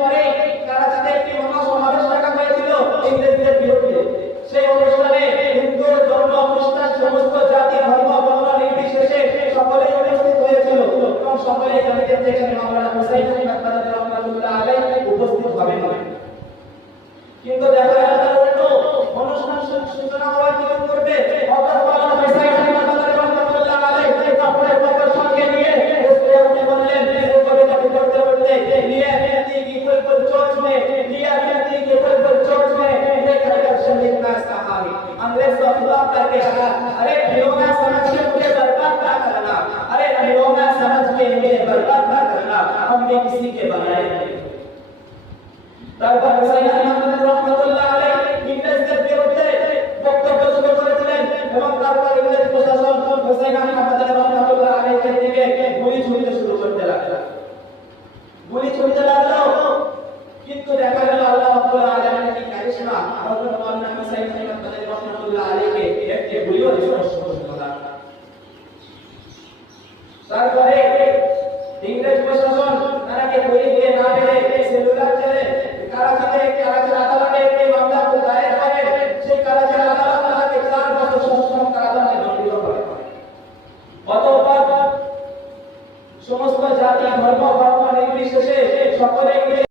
পরে কারাচিতে একটি মহাসমাবেশ ডাকা হয়েছিল ইংরেজদের বিরুদ্ধে। সেই অনুষ্ঠানে হিন্দু, ধর্ম, খ্রিস্টান সমস্ত জাতি, ধর্ম, বর্ণ নির্বিশেষে সকলেই উপস্থিত হয়েছিল এবং সকলেই জানতেন যে এখানে মাওলানা হুসাইন রাহমাতুল্লাহ আলাইহি উপস্থিত হবেন। কিন্তু দেখা গেল তার উল্টো অনুষ্ঠান সূচনা হওয়ার কিছু পূর্বে হযরত মাওলানা হুসাইন রাহমাতুল্লাহ আলাইহি কাপড়ের পকেট সঙ্গে নিয়ে স্টেজে বললেন, এই কবিতা পড়তে পড়তে, লিয়া कहती कि कोई कोई चोट में, लिया कहती कि कोई कोई चोट में, ये कहकर शहीद का कहानी। अंग्रेज तो खुदा करके कहा, अरे खिलौना समझ के मुझे बर्बाद ना करना, अरे खिलौना समझ के मुझे बर्बाद ना करना, हमने किसी के बनाए नहीं। তারপর হুসাইন রাহমাতুল্লাহ আলাইহি ইংরেজদের বিরুদ্ধে বক্তব্য শুরু করেছিলেন এবং তারপর ইংরেজ প্রশাসন হুসাইন রাহমাতুল্লাহ আলাইহির দিকে গুলি ছুড়তে শুরু করতে লাগলো। গুলি ছুড়তে লাগলো, কিন্তু দেখা গেল আল্লাহ রাব্বুল আলামিনের কি কারিশমা, হযরত মাওলানা হুসাইন রাহমাতুল্লাহ আলাইহিকে একটি গুলিও স্পর্শ করতে না। তারপরে ইংরেজ প্রশাসন তারাকে গুলি দিয়ে না পেরে